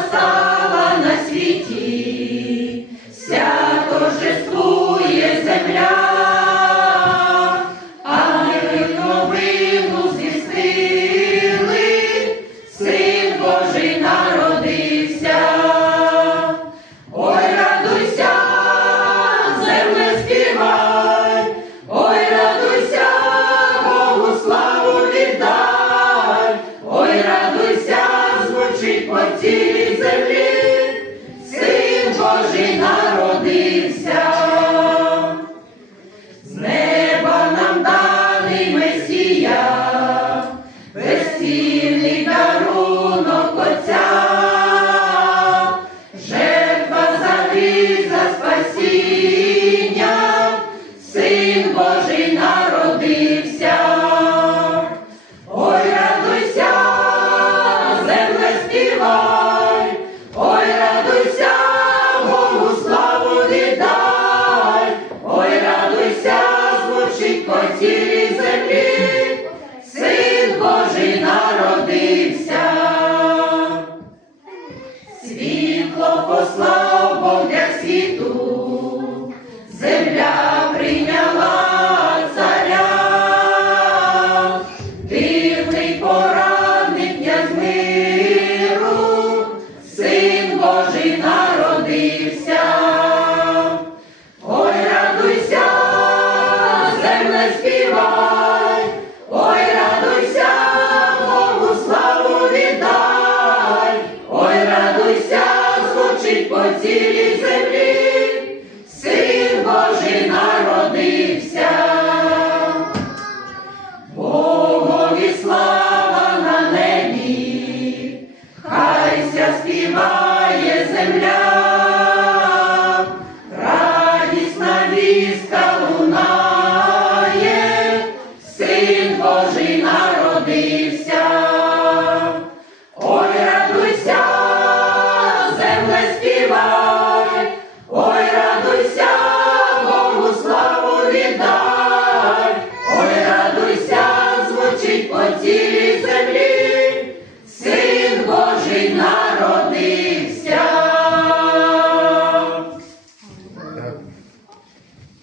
the sun. Месія, безцінний дарунок Отця, жертва за гріх, за спасіння, Син Божий народився. Ой, радуйся, земле ой, радуйся, Богу славу віддай, ой, радуйся, звучить по Послав Бог для світу, земля прийняла царя, дивний порадник князь син Божий народився. Ой, радуйся, співай, звістка лунає, син Божий народився, ой, радуйся, земле співай, ой, радуйся, Богу славу віддай, ой, радуйся, звучить по тілі.